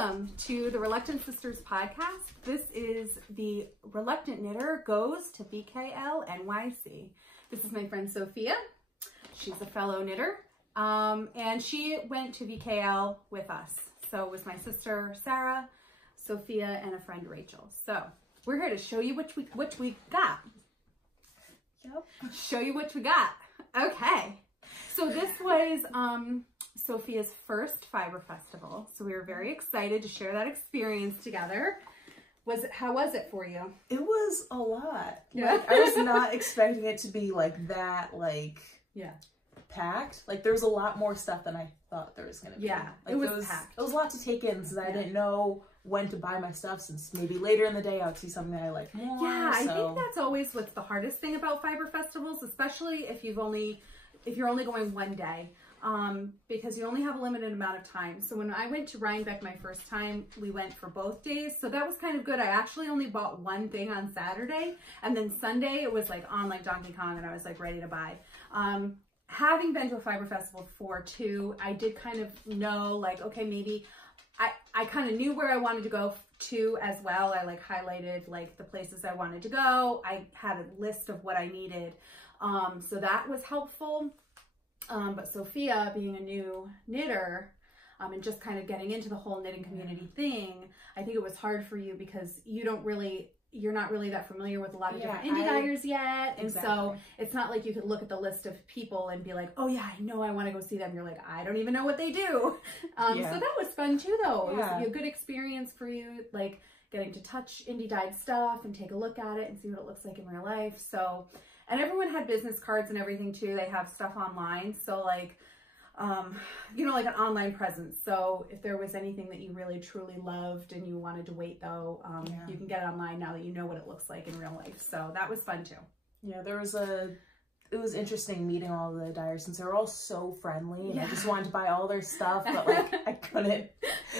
Welcome to the Reluctant Sisters podcast. This is the Reluctant Knitter Goes to VKL NYC. This is my friend Sophia. She's a fellow knitter, and she went to VKL with us. So it was my sister Sarah, Sophia, and a friend Rachel. So we're here to show you what we got. Yep. Show you what we got. Okay. So this was Sophia's first Fiber Festival. So we were very excited to share that experience together. How was it for you? It was a lot. Yeah. Like, I was not expecting it to be like that, packed. Like, there was a lot more stuff than I thought there was going to be. Yeah, like, it was packed. It was a lot to take in since I didn't know when to buy my stuff, since maybe later in the day I would see something that I like more. Yeah, I think that's always what's the hardest thing about Fiber Festivals, especially if you're only going one day. Because you only have a limited amount of time. So when I went to Rhinebeck my first time, we went for both days. So that was kind of good. I actually only bought one thing on Saturday, and then Sunday it was like on like Donkey Kong, and I was like ready to buy. Having been to a Fiber Festival before too, I did kind of know like, okay, maybe I kind of knew where I wanted to go to as well. I like highlighted like the places I wanted to go. I had a list of what I needed. So that was helpful. But Sophia, being a new knitter, and just kind of getting into the whole knitting community thing, I think it was hard for you because you're not really that familiar with a lot of different indie dyers yet. And so it's not like you could look at the list of people and be like, oh yeah, I know I want to go see them. You're like, I don't even know what they do. So that was fun too, though. It was a good experience for you, like getting to touch indie dyed stuff and take a look at it and see what it looks like in real life. So, and everyone had business cards and everything too. They have stuff online. So like, like an online presence. So if there was anything that you really truly loved and you wanted to wait though, you can get it online now that you know what it looks like in real life. So that was fun too. Yeah, it was interesting meeting all the dyers since they were all so friendly, and I just wanted to buy all their stuff, but like I couldn't.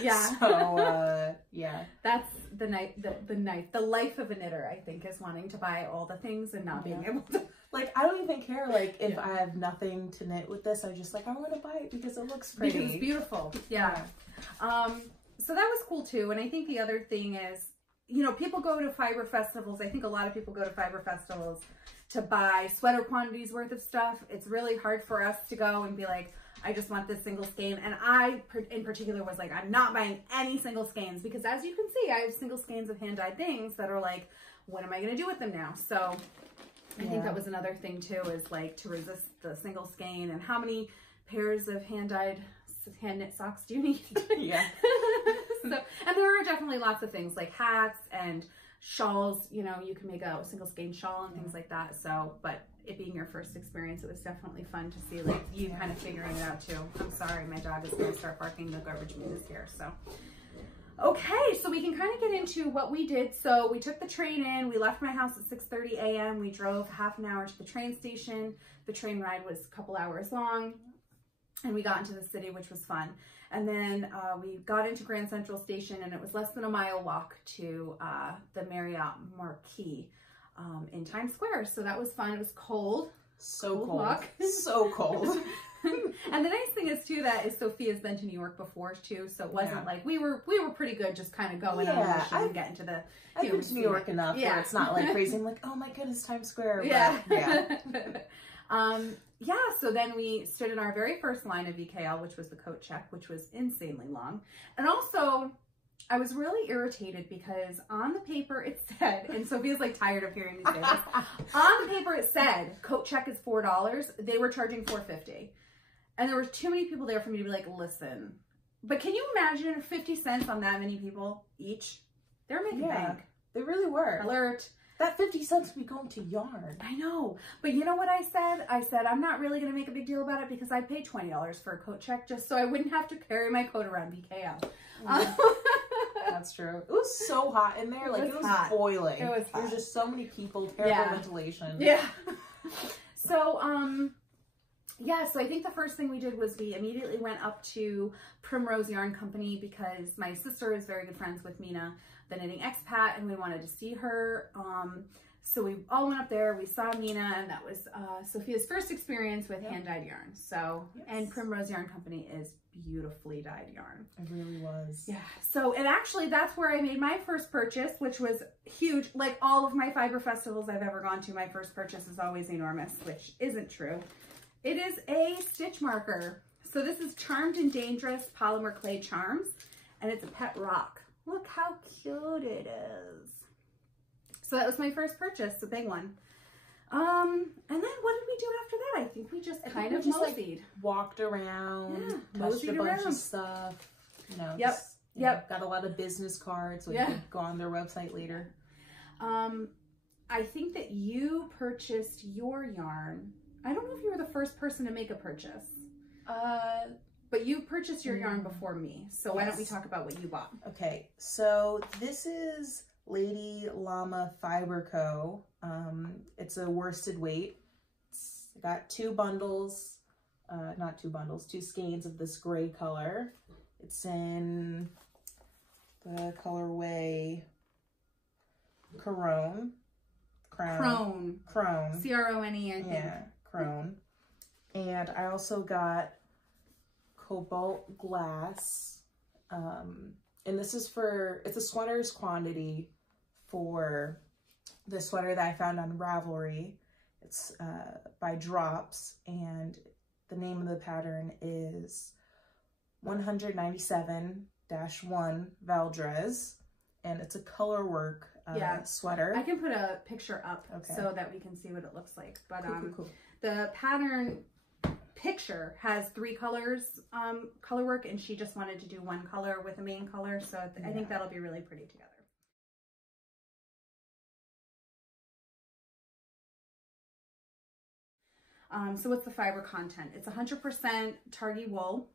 Yeah. So that's the life of a knitter, I think, is wanting to buy all the things and not being able to. Like, I don't even care, like, if I have nothing to knit with this, I just, like, I want to buy it because it looks pretty. Because it's beautiful. Yeah. So that was cool, too. And I think the other thing is, people go to Fiber Festivals. I think a lot of people go to Fiber Festivals to buy sweater quantities worth of stuff. It's really hard for us to go and be like, I just want this single skein. And I, in particular, was like, I'm not buying any single skeins because, as you can see, I have single skeins of hand-dyed things that are like, what am I going to do with them now? So I think that was another thing too, is like to resist the single skein. And how many pairs of hand-dyed hand-knit socks do you need? Yeah. And there are definitely lots of things like hats and shawls. You can make a single skein shawl and things like that. So, but it being your first experience, it was definitely fun to see like you kind of figuring it out too. I'm sorry, my dog is going to start barking. The garbage man is here. So. Okay, so we can kind of get into what we did. So we took the train in. We left my house at 6:30 a.m. We drove half an hour to the train station. The train ride was a couple hours long, and we got into the city, which was fun. And then we got into Grand Central Station, and it was less than a mile walk to the Marriott Marquis in Times Square. So that was fun. It was cold. So cold. Walk. So cold. And the nice thing is too that Sophia's been to New York before too, so it wasn't like we were pretty good just kind of going on the mission and getting to the. I've been to New York enough where it's not like crazy. I'm like, oh my goodness, Times Square. But, so then we stood in our very first line of VKL, which was the coat check, which was insanely long. And also, I was really irritated because on the paper it said, and Sophia's like tired of hearing me say this, on the paper it said coat check is $4. They were charging $4.50. And there were too many people there for me to be like, listen. But can you imagine 50 cents on that many people each? They're making bank. They really were. Alert. That 50 cents would be going to yarn. I know. But you know what I said? I said, I'm not really going to make a big deal about it because I paid $20 for a coat check just so I wouldn't have to carry my coat around VKL. That's true. It was so hot in there. Like, it was boiling. It was hot. There were just so many people, terrible ventilation. Yeah. So, so I think the first thing we did was we immediately went up to Primrose Yarn Company because my sister is very good friends with Mina, the knitting expat, and we wanted to see her. So we all went up there, we saw Mina, and that was Sophia's first experience with hand-dyed yarn. So, and Primrose Yarn Company is beautifully dyed yarn. It really was. Yeah. So, and actually that's where I made my first purchase, which was huge. Like all of my fiber festivals I've ever gone to, my first purchase is always enormous, which isn't true. It is a stitch marker. So this is Charmed and Dangerous Polymer Clay Charms, and it's a pet rock. Look how cute it is. So that was my first purchase, a big one. And then what did we do after that? I think we just kind of mosied. Like, walked around, touched a bunch of stuff. You know, just, you know, got a lot of business cards, so you can go on their website later. I think that you purchased your yarn. I don't know if you were the first person to make a purchase. But you purchased your yarn before me. So why don't we talk about what you bought? Okay, so this is Lady Llama Fiber Co. It's a worsted weight. I got two bundles, two skeins of this gray color. It's in the colorway Crone. Crone. C-R-O-N-E, I think. Yeah, Crone. And I also got Cobalt Glass. And this is it's a sweater's quantity for the sweater that I found on Ravelry. It's by Drops, and the name of the pattern is 197-1 Valdres, and it's a color work sweater. I can put a picture up so that we can see what it looks like. But cool. The pattern picture has 3 colors color work, and she just wanted to do one color with a main color, so I think that'll be really pretty together. So what's the fiber content? It's 100% Targhee wool,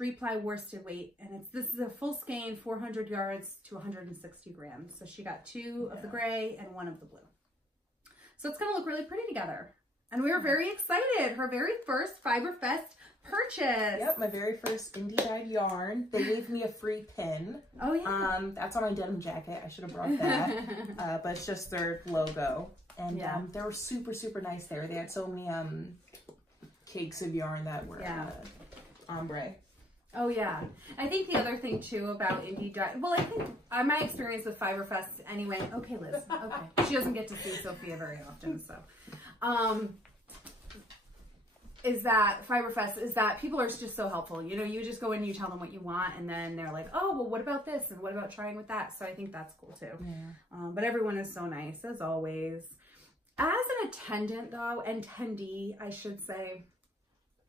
3-ply worsted weight, and this is a full skein, 400 yards to 160 grams. So she got 2 of the gray and 1 of the blue. So it's gonna look really pretty together. And we were very excited. Her very first Fiber Fest purchase. Yep, my very first indie dyed yarn. They gave me a free pin. Oh yeah. That's on my denim jacket. I should have brought that. But it's just their logo. And they were super, super nice there. They had so many cakes of yarn that were ombre. Oh yeah. I think the other thing too about indie dye, well, I think my experience with Fiber Fest anyway. Okay, Liz. Okay. She doesn't get to see Sophia very often, so. Is that Fiber Fest is that people are just so helpful. You know, you just go in and you tell them what you want, and then they're like, oh, well, what about this? And what about trying with that? So I think that's cool too. Yeah. But everyone is so nice, as always. As an attendant, though, attendee, I should say,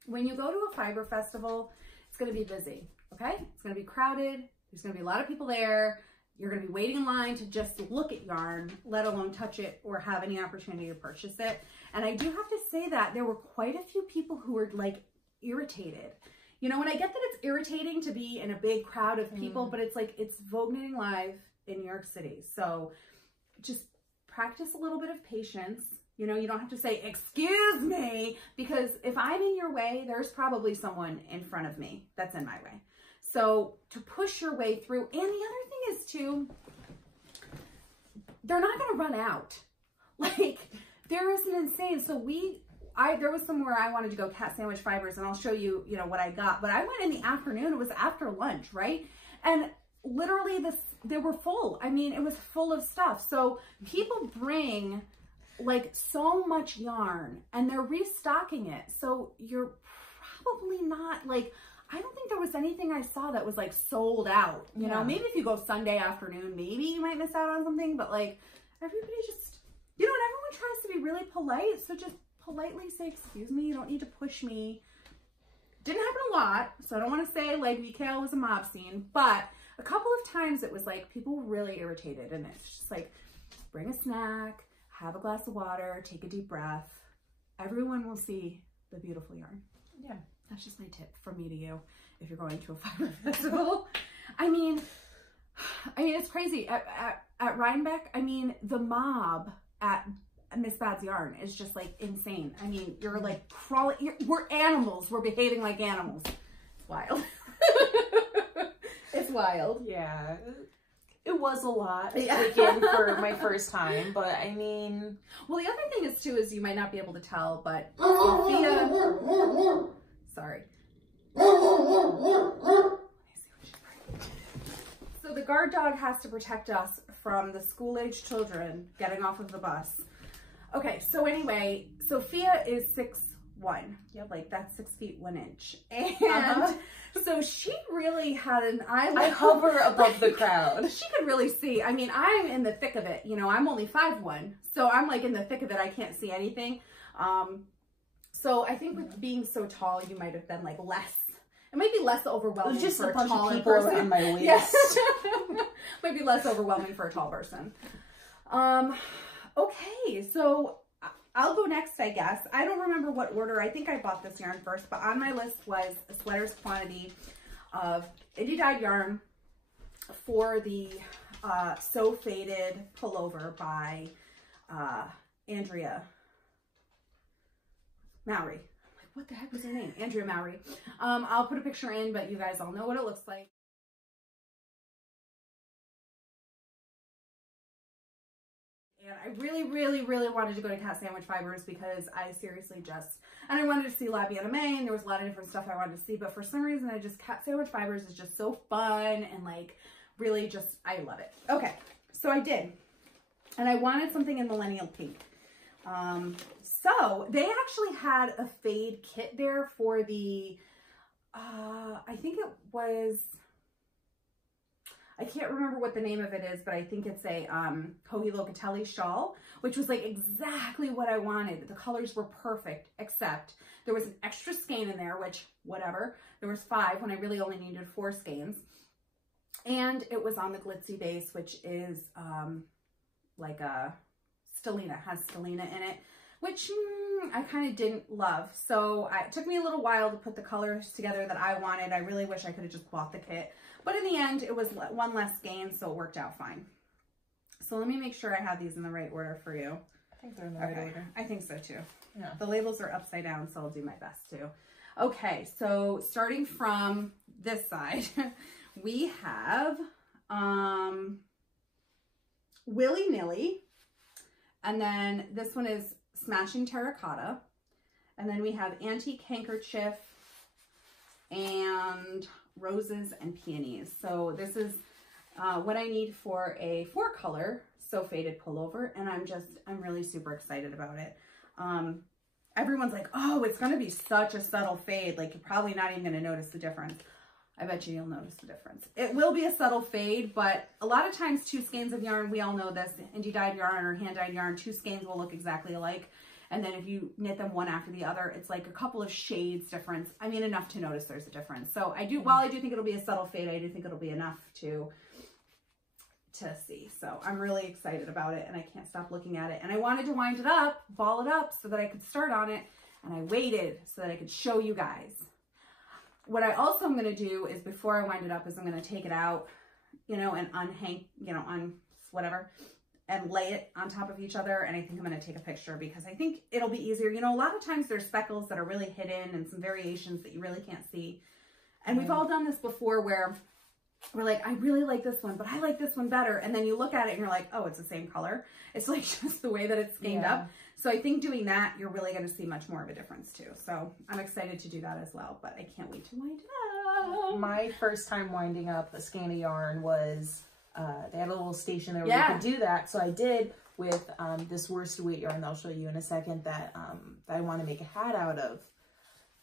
when you go to a Fiber Festival, it's going to be busy, okay? It's going to be crowded. There's going to be a lot of people there. You're going to be waiting in line to just look at yarn, let alone touch it or have any opportunity to purchase it. And I do have to say that there were quite a few people who were like irritated. You know, and I get that it's irritating to be in a big crowd of people, but it's like, it's Vogue Knitting Live in New York City. So just practice a little bit of patience. You know, you don't have to say, excuse me, because if I'm in your way, there's probably someone in front of me that's in my way. So to push your way through, and the other thing is too, they're not going to run out. Like, there is an insane, so there was somewhere I wanted to go cat sandwich fibers, and I'll show you, you know, what I got. But I went in the afternoon, it was after lunch, right? And literally they were full. I mean, it was full of stuff. So people bring like so much yarn and they're restocking it. So you're probably not like, I don't think there was anything I saw that was like sold out, you know, maybe if you go Sunday afternoon, maybe you might miss out on something, but like everybody just, you know, and everyone tries to be really polite. So just politely say, excuse me, you don't need to push me. Didn't happen a lot. So I don't want to say like VKL was a mob scene, but a couple of times it was like people were really irritated, and it's just like, bring a snack, have a glass of water, take a deep breath. Everyone will see the beautiful yarn. Yeah. That's just my tip from me to you if you're going to a fiber festival. I mean, it's crazy. At Rhinebeck, I mean, the mob at Miss Bad's Yarn is just like insane. I mean, you're like crawling, we're animals. We're behaving like animals. It's wild. It's wild. Yeah. it was a lot to Yeah. take in for my first time, but I mean... Well, the other thing is, too, is you might not be able to tell, but Sophia... Sorry. So the guard dog has to protect us from the school-age children getting off of the bus. Okay, so anyway, Sophia is 6'1". Yeah, like that's 6 feet 1 inch. And so she really had an eye. I hover above the crowd. She could really see. I mean, I'm in the thick of it. You know, I'm only 5'1", so I'm like in the thick of it. I can't see anything. So I think with being so tall, you might have been like less. It might be less overwhelming. It was just for a bunch taller of people person. in my waist. Yes. Might be less overwhelming for a tall person. Okay, so I'll go next, I guess. I don't remember what order. I think I bought this yarn first, but on my list was a sweater's quantity of Indie Dyed yarn for the So Faded pullover by Andrea Mowry. What the heck was her name? Andrea Mowry. I'll put a picture in, but you guys all know what it looks like. And I really, really, really wanted to go to Cat Sandwich Fibers because I seriously just, and I wanted to see La Vie Anime, and there was a lot of different stuff I wanted to see, but for some reason Cat Sandwich Fibers is just so fun and like really just, I love it. Okay, so I did. And I wanted something in Millennial Pink. So they actually had a fade kit there for the, I think it was, I can't remember what the name of it is, but I think it's a Joji Locatelli shawl, which was like exactly what I wanted. The colors were perfect, except there was an extra skein in there, which whatever. There was 5 when I really only needed 4 skeins. And it was on the glitzy base, which is like a stellina, has stellina in it, which I kind of didn't love. So it took me a little while to put the colors together that I wanted. I really wish I could have just bought the kit. But in the end, it was 1 less skein, so it worked out fine. So let me make sure I have these in the right order for you. I think they're in the right order. I think so too. Yeah. The labels are upside down, so I'll do my best too. Okay, so starting from this side, we have Willy Nilly. And then this one is Smashing Terracotta. And then we have Antique Handkerchief and Roses and Peonies. So this is what I need for a 4-color So Faded pullover. And I'm really super excited about it. Everyone's like, oh, it's going to be such a subtle fade. Like, you're probably not even going to notice the difference. I bet you'll notice the difference. It will be a subtle fade, but a lot of times 2 skeins of yarn, we all know this, indie dyed yarn or hand dyed yarn, 2 skeins will look exactly alike. And then if you knit them one after the other, it's like a couple of shades difference. I mean, enough to notice there's a difference. So while I do think it'll be a subtle fade, I do think it'll be enough to see. So I'm really excited about it and I can't stop looking at it. And I wanted to wind it up, ball it up so that I could start on it. And I waited so that I could show you guys. What I also am going to do is before I wind it up is I'm going to take it out, you know, and unhang, you know, on whatever, and lay it on top of each other. And I think I'm going to take a picture because I think it'll be easier. You know, a lot of times there's speckles that are really hidden and some variations that you really can't see. And we've all done this before where we're like, I really like this one, but I like this one better. And then you look at it and you're like, oh, it's the same color. It's like just the way that it's skeined up. So I think doing that, you're really going to see much more of a difference too. So I'm excited to do that as well, but I can't wait to wind it up. My first time winding up a skein of yarn was, they had a little station there where you could do that. So I did with this worsted weight yarn that I'll show you in a second that I want to make a hat out of.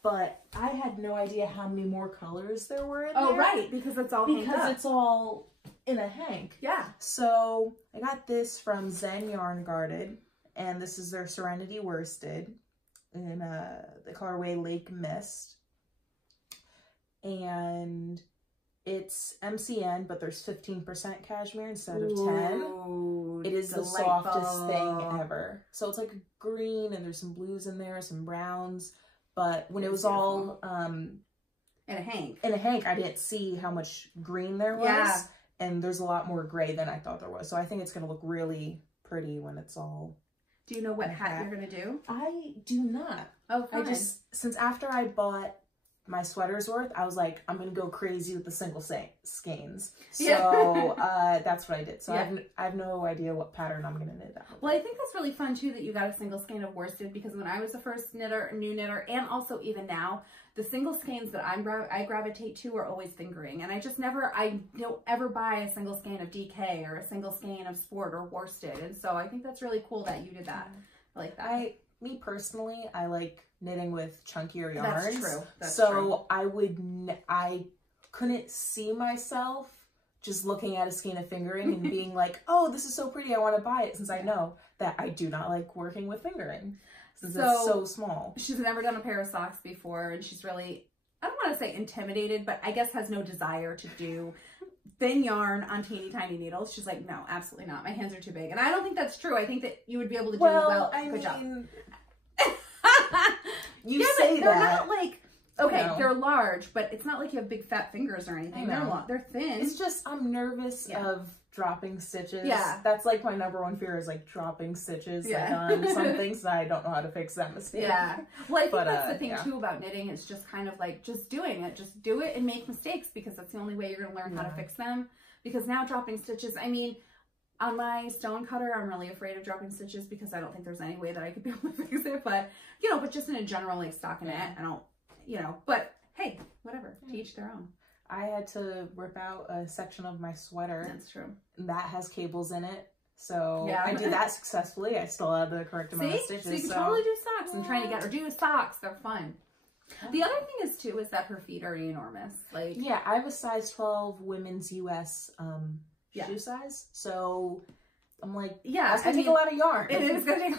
But I had no idea how many more colors there were in there. Oh, right, because it's all hanged up. Because it's all in a hank. Yeah. So I got this from Zen Yarn Guarded, and this is their Serenity Worsted in the colorway Lake Mist. And it's MCN, but there's 15% cashmere instead of 10. Ooh, it is the softest thing ever. So it's like a green, and there's some blues in there, some browns. But when it was all in a hank, I didn't see how much green there was. Yeah. And there's a lot more gray than I thought there was. So I think it's going to look really pretty when it's all. Do you know what hat you're going to do? I do not. Oh, fine. Since after I bought my sweater's worth, I was like, I'm gonna go crazy with the single skeins. So that's what I did. So I have no idea what pattern I'm gonna knit out. Well, I think that's really fun too that you got a single skein of worsted, because when I was the first new knitter, and also even now, the single skeins that I gravitate to are always fingering, and I don't ever buy a single skein of DK or a single skein of sport or worsted, and so I think that's really cool that you did that. I like that. Me personally, I like knitting with chunkier yarns. That's true. That's so true. I couldn't see myself just looking at a skein of fingering and being like, oh, this is so pretty, I want to buy it, since I know that I do not like working with fingering, since it's so small. She's never done a pair of socks before, and she's really, I don't want to say intimidated, but I guess has no desire to do thin yarn on teeny tiny needles. She's like, no, absolutely not. My hands are too big. And I don't think that's true. I think that you would be able to do well. Good job. You say they're that. not like, okay, they're large, but it's not like you have big fat fingers or anything. They're thin. It's just, I'm nervous of dropping stitches. Yeah. That's like my number 1 fear, is like dropping stitches like on some things that I don't know how to fix that mistake. Yeah. Well, I think that's the thing too about knitting. It's just kind of like just doing it. Just do it and make mistakes, because that's the only way you're going to learn how to fix them. Because now dropping stitches, I mean, on my stone cutter, I'm really afraid of dropping stitches because I don't think there's any way that I could be able to fix it. But, but just in a general, like, stockinette, I don't, but hey, whatever, to each their own. I had to rip out a section of my sweater. That's true. That has cables in it. So I did that successfully. I still had the correct amount of stitches. So you can totally do socks. I'm trying to get her do socks. They're fun. The other thing is too, is that her feet are enormous. Like, yeah, I have a size 12 women's US shoe size. So I'm like, that's gonna take a lot of yarn. It is gonna take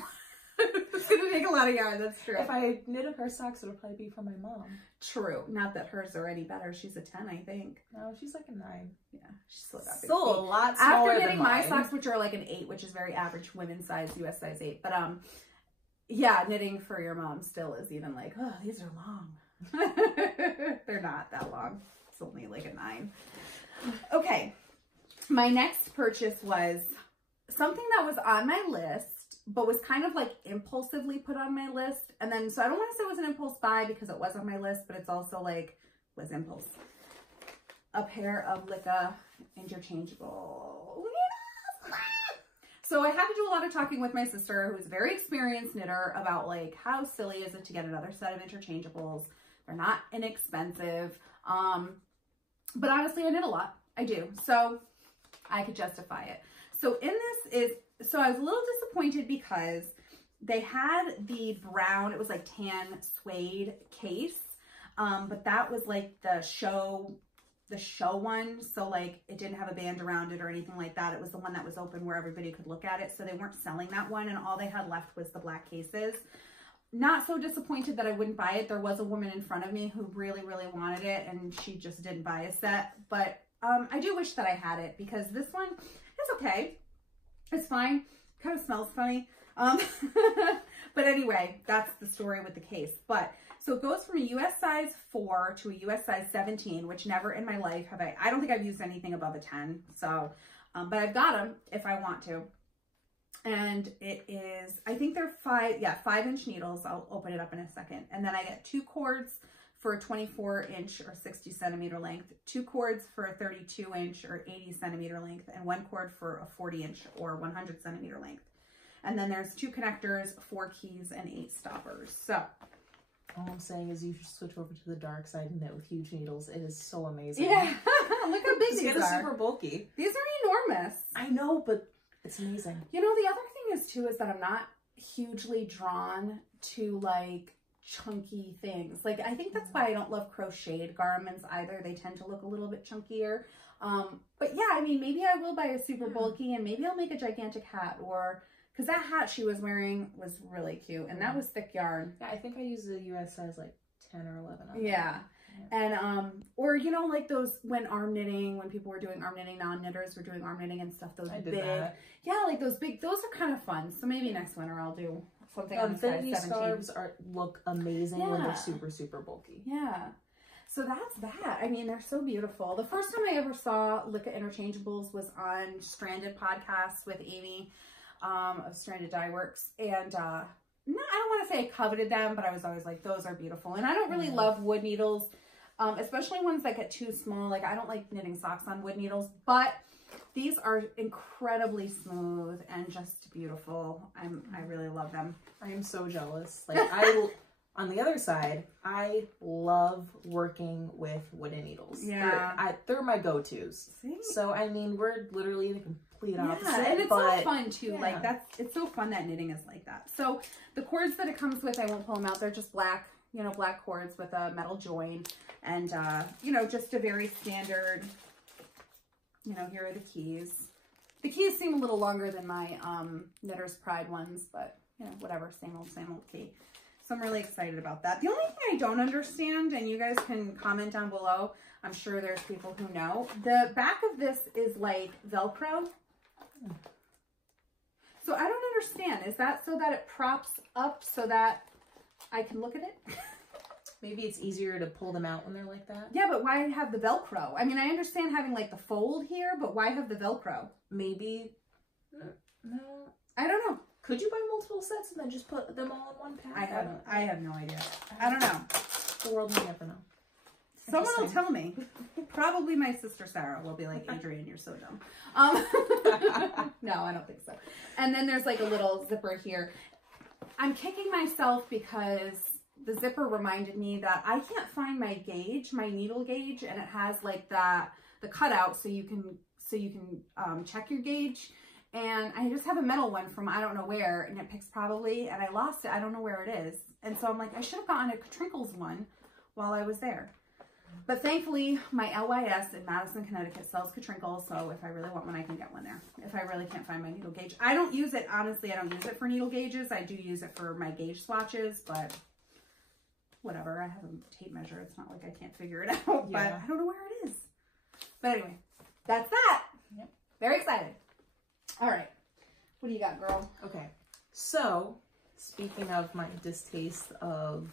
it's gonna take a lot of yarn, that's true. If I knit a pair of socks, it'll probably be for my mom. True. Not that hers are any better. She's a 10, I think. No, she's like a 9. Yeah, she's still got still a lot smaller. After knitting my socks, which are like an 8, which is very average women's size, US size 8. But yeah, knitting for your mom still is even like, oh, these are long. They're not that long. It's only like a 9. Okay. My next purchase was something that was on my list, but was kind of like impulsively put on my list. And then, so I don't want to say it was an impulse buy because it was on my list, but it's also like, was impulse. A pair of Licka interchangeable. So I had to do a lot of talking with my sister, who's a very experienced knitter, about like, how silly is it to get another set of interchangeables? They're not inexpensive. But honestly, I knit a lot. I do. So I could justify it. So in this is, so I was a little disappointed because they had the brown, it was like tan suede case. But that was like the show one. So like it didn't have a band around it or anything like that. It was the one that was open where everybody could look at it. So they weren't selling that one, and all they had left was the black cases. Not so disappointed that I wouldn't buy it. There was a woman in front of me who really, really wanted it, and she just didn't buy a set. But I do wish that I had it, because this one is okay. It's fine. Kind of smells funny. But anyway, that's the story with the case. But so it goes from a US size 4 to a US size 17, which never in my life have I don't think I've used anything above a 10. So, but I've got them if I want to. And it is, I think they're 5-inch needles. I'll open it up in a second. And then I get 2 cords for a 24-inch or 60 centimeter length, 2 cords for a 32-inch or 80 centimeter length, and 1 cord for a 40-inch or 100 centimeter length. And then there's 2 connectors, 4 keys, and 8 stoppers. So all I'm saying is you should switch over to the dark side and knit with huge needles. It is so amazing. Yeah. Look how big these are. Super bulky. These are enormous. I know, but it's amazing. You know, the other thing is too, is that I'm not hugely drawn to like chunky things. Like, I think that's why I don't love crocheted garments either. They tend to look a little bit chunkier. But yeah, I mean, maybe I will buy a super bulky, and maybe I'll make a gigantic hat, or because that hat she was wearing was really cute, and that was thick yarn. Yeah, I think I used a US size like 10 or 11 on yeah. And or you know, like those when people were doing arm knitting, non-knitters were doing arm knitting and stuff, those big yeah, like those big, those are kind of fun. So maybe next winter I'll do something on the size 17. Scarves look amazing when they're super bulky. Yeah. So that's that. I mean, they're so beautiful. The first time I ever saw Licka interchangeables was on Stranded podcast with Amy of Stranded Dye Works, and I don't want to say I coveted them, but I was always like, those are beautiful. And I don't really love wood needles, especially ones that get too small. Like, I don't like knitting socks on wood needles, but these are incredibly smooth and just beautiful. I really love them. I am so jealous. Like, on the other side, I love working with wooden needles. Yeah. They're my go-tos. See? So, I mean, we're literally the complete opposite. Yeah, and it's so fun too. Yeah. Like, it's so fun that knitting is like that. So the cords that it comes with, I won't pull them out. They're just black, you know, black cords with a metal join. And, you know, just a very standard, you know, here are the keys. The keys seem a little longer than my Knitter's Pride ones, but, you know, whatever, same old key. So I'm really excited about that. The only thing I don't understand, and you guys can comment down below, I'm sure there's people who know, the back of this is like Velcro. So I don't understand. Is that so that it props up so that I can look at it? Maybe it's easier to pull them out when they're like that. Yeah, but why have the Velcro? I mean, I understand having like the fold here, but why have the Velcro? Maybe, no. I don't know. Could you buy multiple sets and then just put them all in one pack? I have no idea. I don't know. The world may never know. Someone will tell me. Probably my sister Sarah will be like, Adrienne, you're so dumb. No, I don't think so. And then there's like a little zipper here. I'm kicking myself because the zipper reminded me that I can't find my gauge, my needle gauge, and it has like the cutout so you can check your gauge. And I just have a metal one from I don't know where, and it picks probably, and I lost it. I don't know where it is. And so I'm like, I should have gotten a Trinkles one while I was there. But thankfully, my LYS in Madison, Connecticut sells Katrinkles, so if I really want one, I can get one there. If I really can't find my needle gauge. I don't use it, honestly, I don't use it for needle gauges. I do use it for my gauge swatches, but whatever. I have a tape measure. It's not like I can't figure it out, but I don't know where it is. But anyway, that's that. Yep. Very excited. All right. What do you got, girl? Okay. So, speaking of my distaste of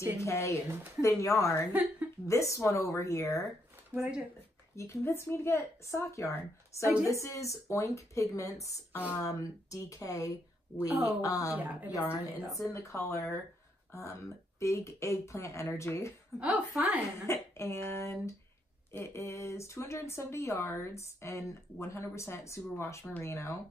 DK and thin yarn, this one over here. What'd I do? You convinced me to get sock yarn. So this is Oink Pigments DK yarn, and it's in the color Big Eggplant Energy. Oh, fun. And it is 270 yards and 100% superwash merino.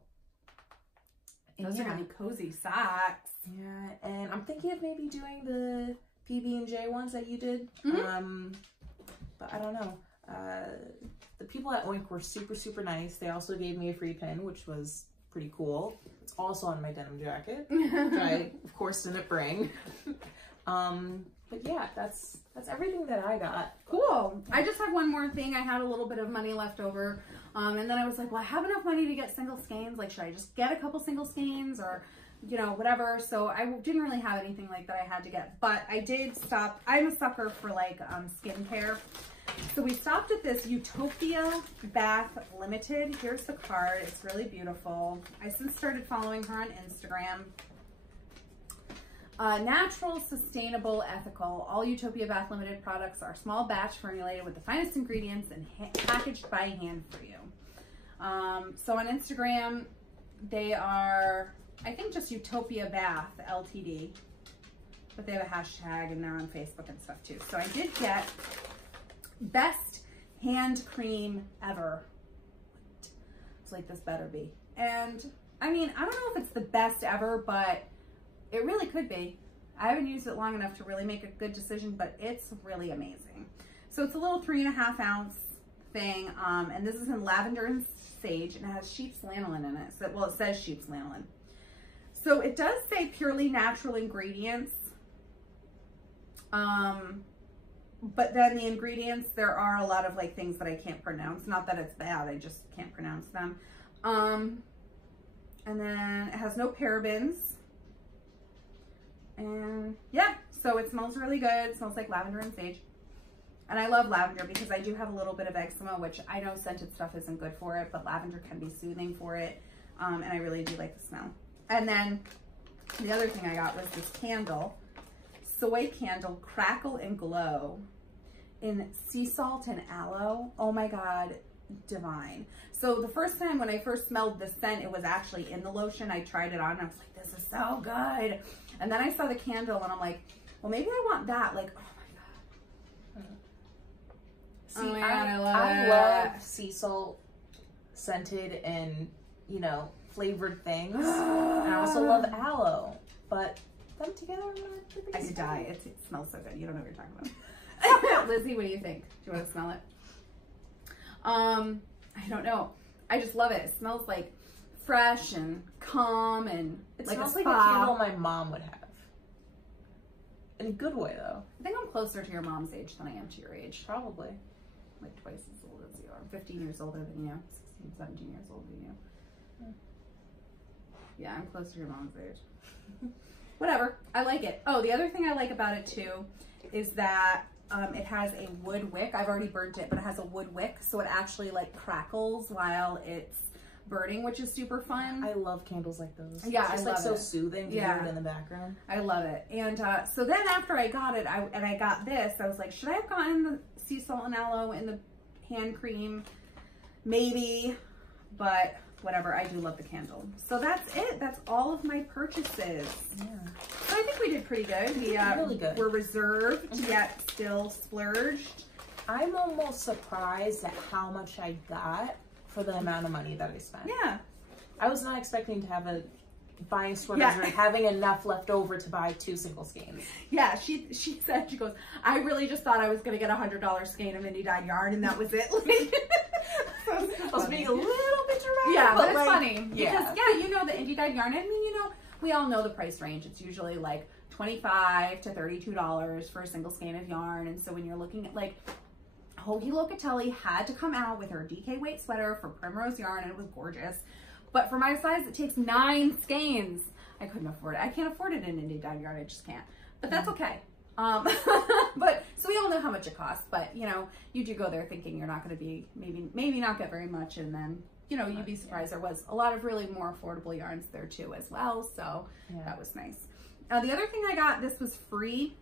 Those are gonna be cozy socks. Yeah, and I'm thinking of maybe doing the PB&J ones that you did. But I don't know. The people at Oink were super, super nice. They also gave me a free pin, which was pretty cool. It's also on my denim jacket, which I, of course, didn't bring. But yeah, that's everything that I got. Cool. I just have one more thing. I had a little bit of money left over. And then I was like, well, I have enough money to get single skeins. Like, should I just get a couple single skeins or, you know, whatever. So I didn't really have anything like that I had to get. But I did stop. I'm a sucker for like skincare. So we stopped at this Utopia Bath Limited. Here's the card. It's really beautiful. I since started following her on Instagram. Natural, sustainable, ethical. All Utopia Bath Limited products are small batch formulated with the finest ingredients and packaged by hand for you. So on Instagram, they are, I think, just Utopia Bath Ltd. But they have a hashtag and they're on Facebook and stuff too. So I did get best hand cream ever. It's like, this better be. And I mean, I don't know if it's the best ever, but it really could be. I haven't used it long enough to really make a good decision, but it's really amazing. So it's a little 3.5 ounce thing, and this is in lavender and sage, and it has sheep's lanolin in it. So, well, it says sheep's lanolin. So it does say purely natural ingredients, but then the ingredients, there are a lot of like things that I can't pronounce. Not that it's bad, I just can't pronounce them. And then it has no parabens. And yeah, so it smells really good. It smells like lavender and sage. And I love lavender because I do have a little bit of eczema, which I know scented stuff isn't good for it, but lavender can be soothing for it. And I really do like the smell. And then the other thing I got was this candle, Soy Candle Crackle and Glow in sea salt and aloe. Oh my God, divine. So the first time when I first smelled the scent, it was actually in the lotion. I tried it on and I was like, this is so good. And then I saw the candle and I'm like, well, maybe I want that. Like, oh my God. See, Oh my God, I love sea salt scented and, you know, flavored things. And I also love aloe, but them together, I'm not the biggest I could fan. die. It smells so good. You don't know what you're talking about. Lizzie, what do you think? Do you want to smell it? I don't know. I just love it. It smells like fresh and calm and It like smells a like a spa. candle my mom would have. In a good way, though. I think I'm closer to your mom's age than I am to your age. Probably. Like twice as old as you are. I'm 15 years older than you. 16, 17 years older than you. Yeah, I'm closer to your mom's age. Whatever. I like it. Oh, the other thing I like about it too is that it has a wood wick. I've already burnt it, but it has a wood wick, so it actually like crackles while it's burning, which is super fun. I love candles like those. Yeah, it's just I like love so it. soothing to Yeah. hear it in the background. I love it. And so then after I got it, I got this, I was like, should I have gotten the sea salt and aloe in the hand cream? Maybe, but whatever. I do love the candle. So that's it. That's all of my purchases. Yeah. So I think we did pretty good. We Really good. were reserved yet still splurged. I'm almost surprised at how much I got for the amount of money that I spent. Yeah. I was not expecting to have a buying sweaters Yeah. or having enough left over to buy 2 single skeins. Yeah, she said, she goes, I really just thought I was going to get a $100 skein of indie dyed yarn and that was it. I was being a little bit dramatic. Yeah, but it's like, funny. Yeah. Because, yeah, you know the indie dyed yarn. I mean, you know, we all know the price range. It's usually like $25 to $32 for a single skein of yarn. And so when you're looking at like, Hoagie Locatelli had to come out with her DK weight sweater for Primrose yarn and it was gorgeous. But for my size, it takes 9 skeins. I couldn't afford it. I can't afford it in indie dyed yarn. I just can't. But that's okay. But so we all know how much it costs, but you know, you do go there thinking you're not going to be, maybe not get very much. And then, you know, you'd be surprised. There was a lot of really more affordable yarns there too as well. So Yeah. that was nice. The other thing I got, this was free.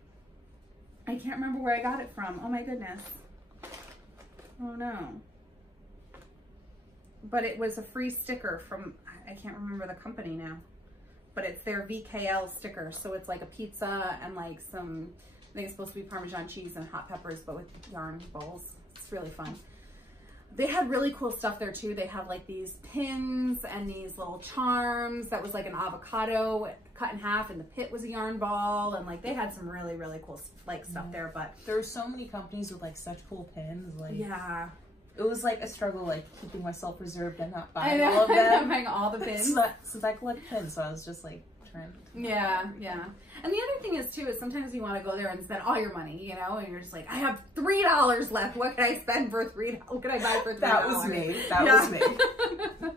I can't remember where I got it from. Oh my goodness. Oh no. But it was a free sticker from, I can't remember the company now, but it's their VKL sticker. So it's like a pizza and like some, I think it's supposed to be Parmesan cheese and hot peppers, but with yarn balls. It's really fun. They had really cool stuff there too. They have like these pins and these little charms that was like an avocado cut in half and the pit was a yarn ball. And like they had some really, really cool like stuff there, but There are so many companies with like such cool pins. Like yeah. it was like a struggle, like keeping myself reserved and not I buying know, all of them. buying all the pins. Since I collect pins, so I was just like trying. Yeah, yeah. And the other thing is too, is sometimes you want to go there and spend all your money, you know, and you're just like, I have $3 left. What can I spend for $3? What can I buy for $3? That was me. That was me.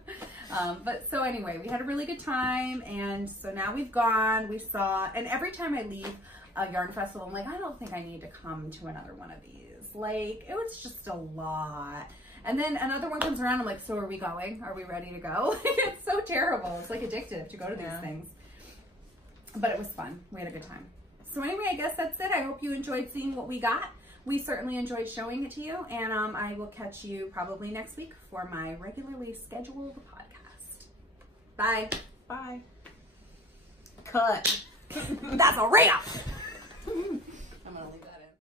But so anyway, we had a really good time. And so now we've gone, we saw, and every time I leave a yarn festival, I'm like, I don't think I need to come to another one of these. Like, it was just a lot. And then another one comes around, I'm like, so are we going? Are we ready to go? It's so terrible. It's like addictive to go to these things. But it was fun. We had a good time. So anyway, I guess that's it. I hope you enjoyed seeing what we got. We certainly enjoyed showing it to you. And I will catch you probably next week for my regularly scheduled podcast. Bye. Bye. Cut. That's a wrap.